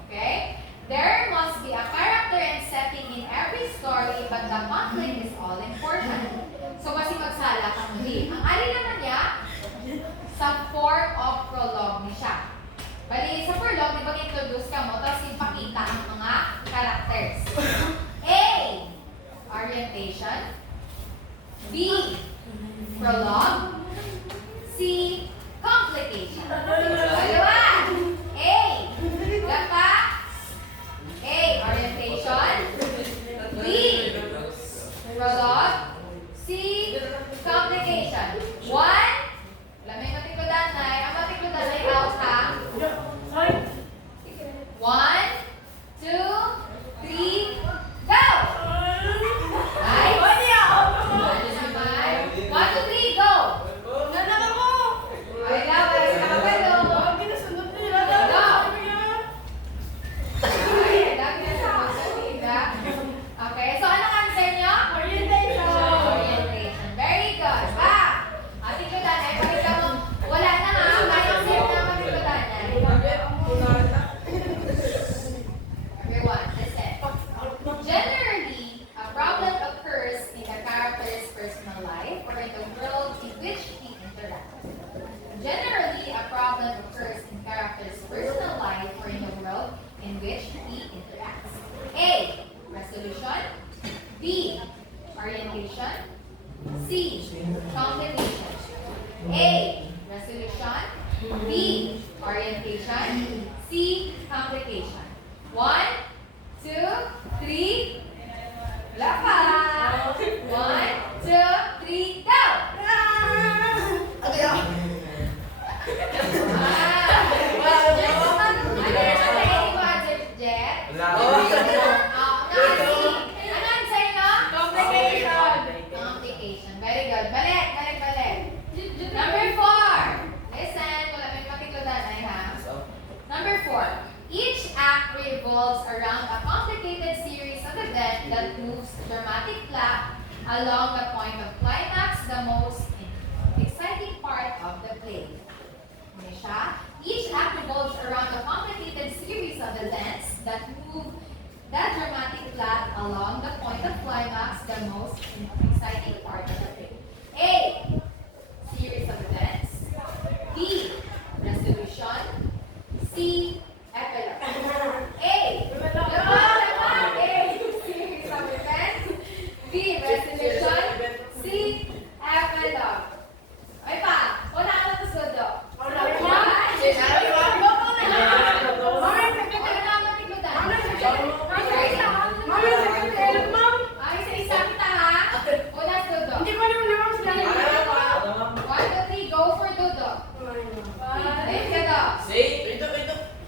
Okay? There must be a character and setting in every story, but the conflict is all important. So kasi magsala ka muli. Ang alin naman niya, sa form of prologue ni siya. Bali, sa prologue, di ba introduce ka mo, tapos ipakita ang mga characters. A. Orientation. B. Prologue. C. Complication. Dalawa. A. Gata. A. Orientation. B. Prologue. C. Complication. 1. Lamay matikudan na. Ang matikudan ay out ha. 1, 2, 3, go! Ay! Ano naman? 1, 2, 3, go! Ay, laban. Nakapalo. Ay, lagi na sa pagsasinda. Okay, so anong answer nyo? Orientation. Very good. Matikudan ay pakita mo. Wala na ha. Mindset na matikudan ay. Everyone, listen. Generally, a problem occurs in the character's personal life or in the world in which he interacts. Generally, a problem occurs in character's personal life or in the world in which he interacts. A. Resolution. B. Orientation. C. Complication. A. Resolution. B. Orientation. C. Complication. 1, 2, 3. Wala pa. 1, 2, 3, go! Jet? Wala. Ano answer nyo? along the point of climax, the most exciting part of the play. Ano siya? Each act revolves around a complicated series of events that move the dramatic plot along the point of climax, the most exciting part of the play. A. Series of events. B. Resolution. C. Epilogue. A. A. Series of events. B. Resolution. C. Epilogue. Ay pa, wala ka na sa sudo. Ay, sa isa kita ha. Una sudo. 1, 2, 3, go for dudo. Ayun ka do.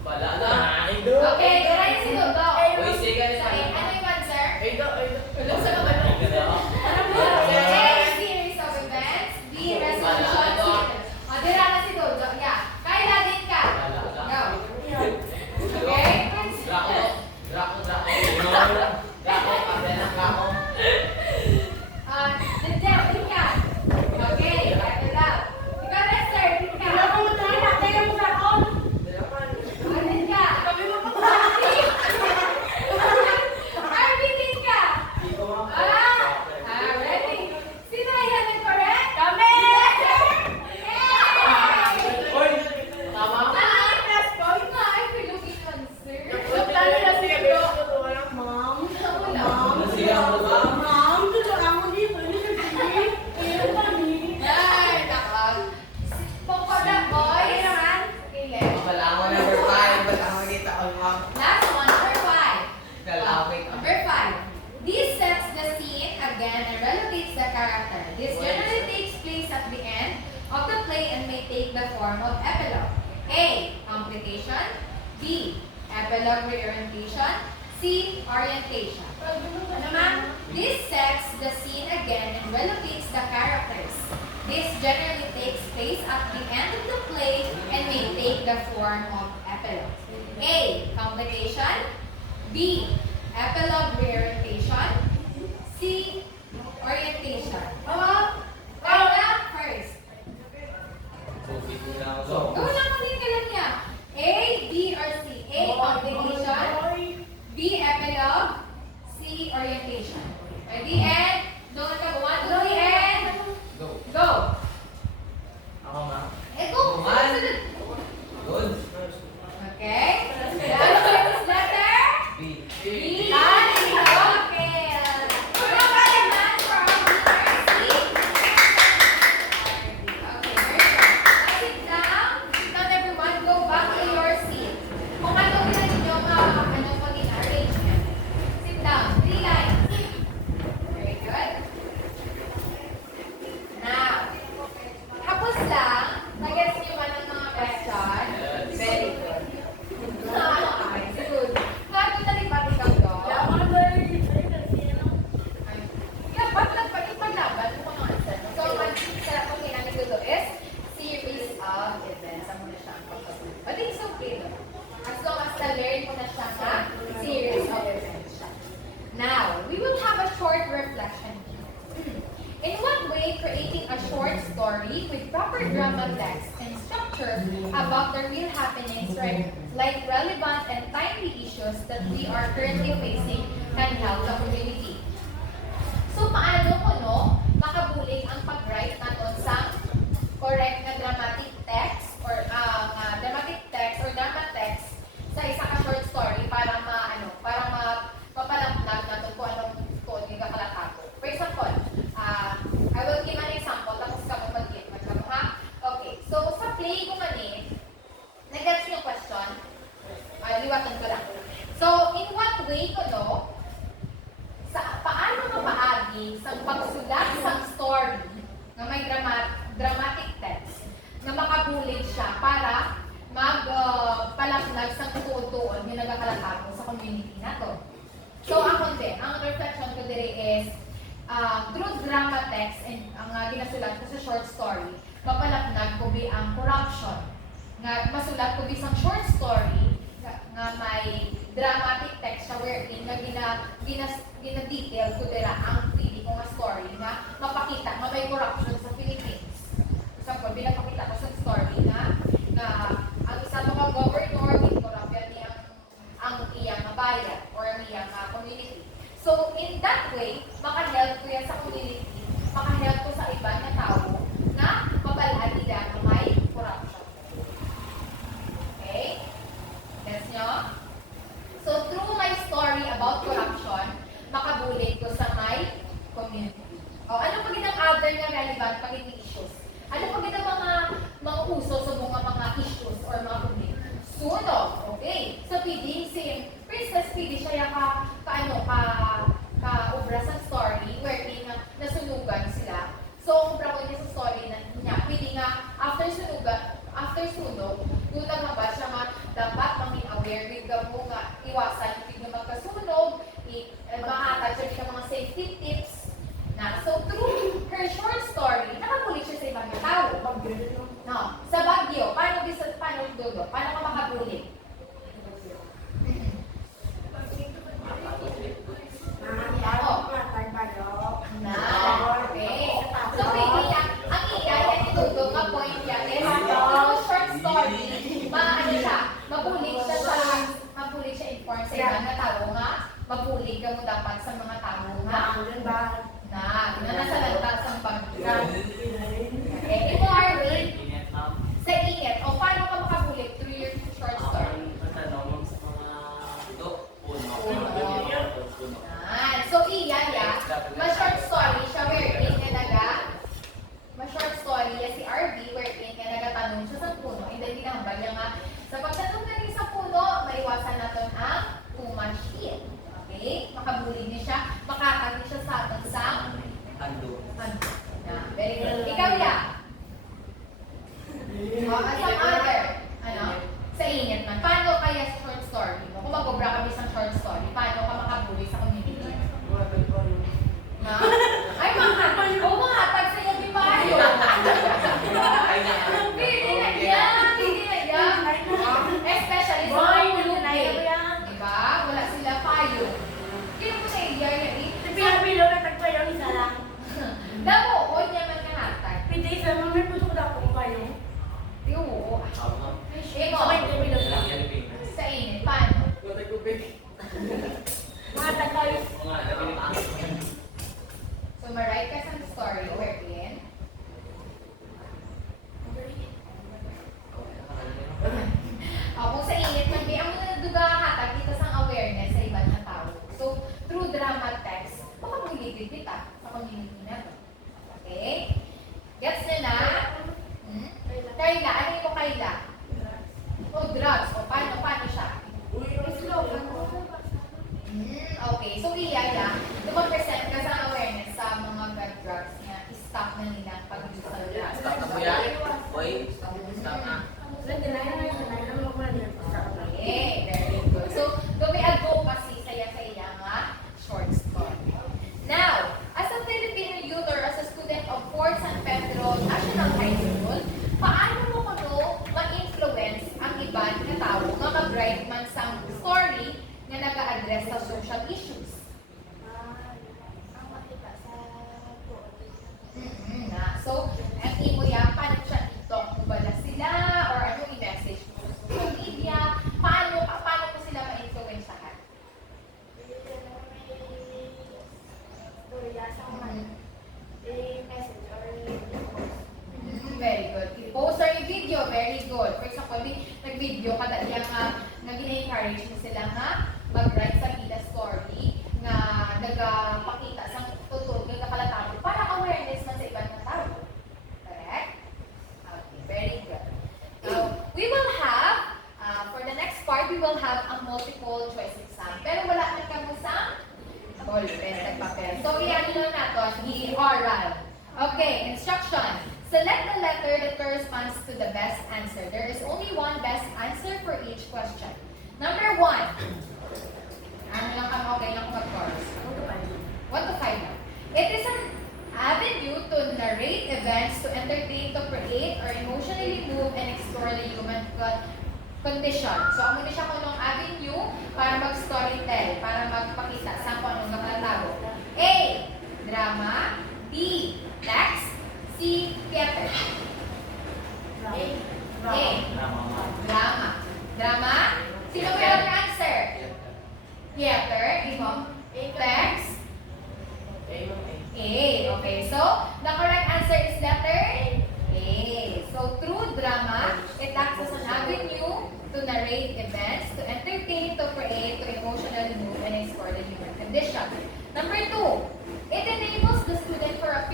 Bala na. Okay, try si dudo. Uy, sige. Ano yung answer? Ito. A. Series of events. B. Resolution. C. O, dira na si dudo. Yeah. Kaya din ka. Go. Okay? Nandiyan, din ka. Okay, ito lang. Ikaw, Lester, din ka. Din ka. Arby, din ka. Ready? Sino ay natin correct? Kami! Ay, Philippine answer. Ay, nakag. Pongkoda, boys. Okay, last one, number 5. Number 5. This sets the scene again and relegates the character. This generally takes place at the end of the play and may take the form of epilogue. A. Complication. B. Epilogue reorientation. C. Orientation. Ano ma'am? This sets the scene again and relocates the characters. This generally takes place at the end of the play and may take the form of epilogue. A. Complication. B. Epilogue reorientation. C. Orientation. Kaya first. Go lang mo din ka lang niya. A, B, or C. A. Complication. B. Epilogue. C. Orientation. Ready? And doon ka. 1, 2, 3, and go. Go. Good. Okay. Last letter. B. B. Okay. Wala ka naman for our winner. C. Okay, very good. Sit down. Now everyone, go back to your seat. Kung ano na ninyo pag in-arrangement. Sit down. 3 lines. Very good. Now, tapos lang, nag-gets nyo ba ng mga question? Very good. Okay, good. Bago na rin pati ka to. Dapat nagpaglaban kung ano answer. So, okay, namin dito is series of events. Ang muna siya ang pagkakulit. But it's okay though. As long as na-learn mo na siya na series of events siya. Now, we will have a short reflection here. In what way creating a short story with proper drama text and structure about the real happenings, like relevant and timely issues that we are currently facing can help the community? So, paano ko makabulig ang pag-write natin sa correct na dramatic text or drama text sa isa ka short story para mapalapnag natin kung anong code yung kakalatato. For example, I will give an example tapos ka mo mag-get ha? Okay, so sa play ko nag-gets yung question. Liwatan ko lang. So, in what way ko paano mapaagi sa pagsulat sa story na may dramatic text na makabulig siya para magpalapnag sa tuon-tuon yung nagkakalatato sa community na to. So, ang reflection ko dire is through drama text and ang ginasulat ko sa short story, mapalapnag ko ang corruption. Nga masulat ko isang short story nga may dramatic text siya wherein nga gina-detail ko dira ang pili ko nga story O, ano pa ginang other nga relevant pag hindi issues? Ano pa ginang mga uso sa mga issues or mga public? Sunog, okay. So, pwede, same. For instance, pwede siya ka-obra sa story wherein nasunugan sila. So, obra ko niya sa story na niya, pwede nga, after sunog, kung naghaba siya nga, dapat maging aware with ka mo nga, iwasan, hindi na magkasunog, mahatag siya ng mga safety tips. So, through her short story, nakabulit siya sa ibang tao. No. Sa Baguio, paano dudo? Paano ka makabulit? Okay. So, pwede yan. Ang yan ni Dudo, nga point yan. Through short story, mabulit siya inform sa ibang na tao nga, mabulit ka mo dapat sa mga tao nga. Nasa lantas ang Baguio. Okay, ito Arwin, sa init, o paano ka makabulit through your short story? So, iyan ya, ma-short story siya wherein ma-short story ya si RV wherein nga nagatanong siya sa puno. And then, ginambal niya nga, sa pagtanong na rin sa puno, maiwasan natin ang too much heat. Okay? Makabulig niya siya, makatag niya siya sa atin sa Ando. Very good. Ikaw ya. Some other, sa init man. Paano kaya short story mo? Kung mag-obra kami sa short story, paano ka makabuli sa community? Na? Ay, mahatag sa iyo, di ba? Pwede na yan. Especially sa mga kulugin. Diba? Wala sila payo. Kaya mo na iya. Damuon niya man kahatag. Oo. Sa init, paano? So, ma-write ka sa story wherein kung sa init man, ang duga hatag dito sa awareness sa ibang na tao. So, through drama text, makabuligid kita sa community na to. Okay? Gets nyo na? Kayla, ano yung Kayla? O drugs, o paano siya? Okay, so iya, lumag-present ka sa awareness sa mga bad drugs na stop na nila pag-use sa drugs. Stop na po yan. Boy, stop na. Okay, very good. So, gawin advocacy saya sa iya nga short story. Now, as a Filipino youth or as a student of Fort San Pedro National High School, paano mo ma-influence ang iban na tao maka-bright man sa story na nag-a-address sa social issues? So, ang imo yan, paano siya i-talk mo ba na sila or ano i-message mo sa social media? Paano mo sila ma-influenceahan? Very good. I-post or i-video, very good. For example, nag-video ka dahil nag-encourage mo sila nga mag-write sa Pila story nga nagpakita sa tutulog ng kapalatabo para awareness man sa ibang mga tao. Correct? Okay, very good. Now, we will have, for the next part, we will have a multiple choice exam. Pero wala na kamo sa ballpen at papel. So, iyan lang natin, i-oral. Okay, instruction. Select the letter that corresponds to the best answer. There is only one best answer for each question. Number 1. Ano lang kami, okay lang kung mag-course? 1 to 5 lang. It is an avenue to narrate events, to entertain, to create, or emotionally move and explore the human condition. So, ang muna siya kung anong avenue para mag-storytell, para magpakita sa kung anong nakatabo. A. Drama. B. Text. C. Theater. A. Drama. Drama? Sino may ang answer? Theater. Imo. Text. A. Okay, so the correct answer is letter A. So through drama, it acts as an avenue to narrate events, to entertain, to create, to emotionally move, and explore the human condition. Number 2, it enables the student for a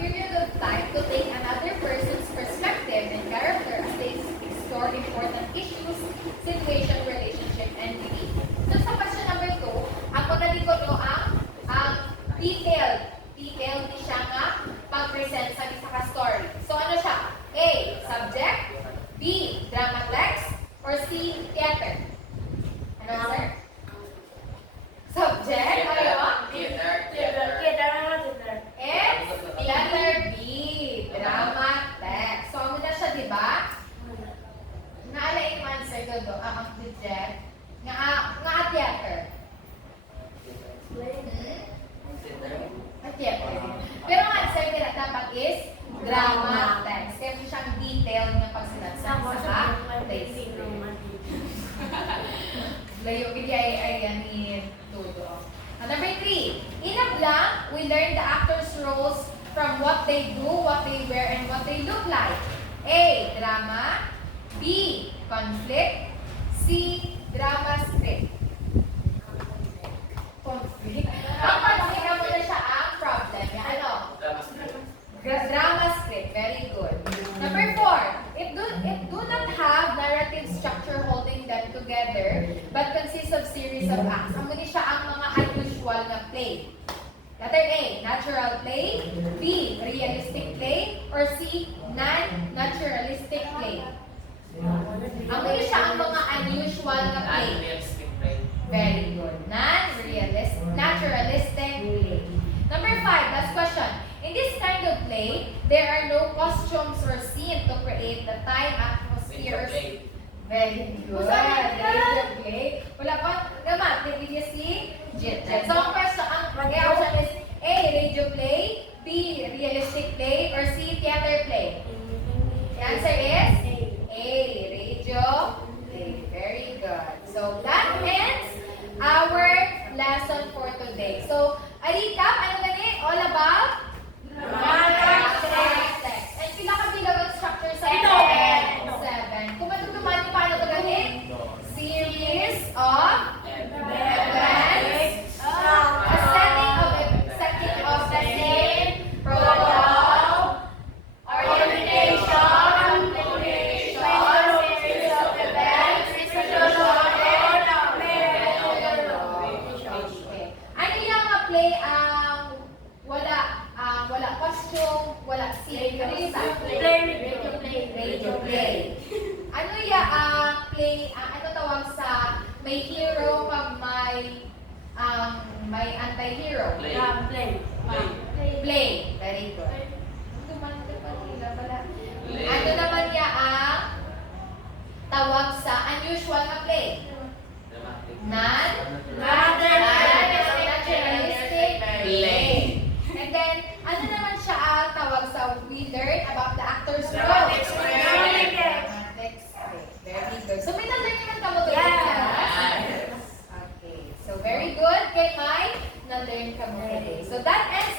mag-present sa isa ka story. So ano siya? A. Subject. B. Drama text. Or C. Theater. Ano sir? Subject. Ano? S. Letter B. Drama text. So ano na siya, di ba? Naalain yung answer ko do. Ang subject. Nga theater. At theater. Pero ang answer nila dapat is drama text. Kaya po siyang detail ng pagsulat sa text. Layo, hindi ay ni Tudo. Number 3. In a blank, we learn the actors' roles from what they do, what they wear, and what they look like. A. Drama. B. Conflict. C. Drama script. Conflict. Ang conflict mo na siya ang problem. Ano? Drama script. Very good. Number 4. It do not have narrative structure holding them together, but consists of series of acts. Amo ni siya ang mga unusual na play. Letter A, natural play. B, realistic play. Or C, non-naturalistic play. Amo ni siya ang mga unusual na play. Very good. Naturalistic play. Number 5, last question. In this kind of play, there are no costumes or scene to create the time, atmosphere. Very good. Radio play. Wala pa naman. Previously, jet. So, ang question is A, radio play, B, realistic play, or C, theater play? The answer is A, radio play. Very good. So, that ends our lesson for today. So, a recap, ano gani? All about? Text. And pila ka bilang ang structure sa 7. Kung matutuman nyo paano ito gani? Series of events. A setting of the same protocol. Orientation. Series of events. Ano yung play ang wala costume, wala scene, radio play. Ano ya play, ano tawag sa may hero pag may anti-hero? Play. Very good. Ano naman ya ang tawag sa unusual na play? Non-naturalistic play. And then, ano naman siya ang tawag sa we learn about the actor's role? Dramatic script. Very good. So, may na-learn naman ka mo to? Okay. So, very good. Kay Mai, na-learn ka mo today. So, that ends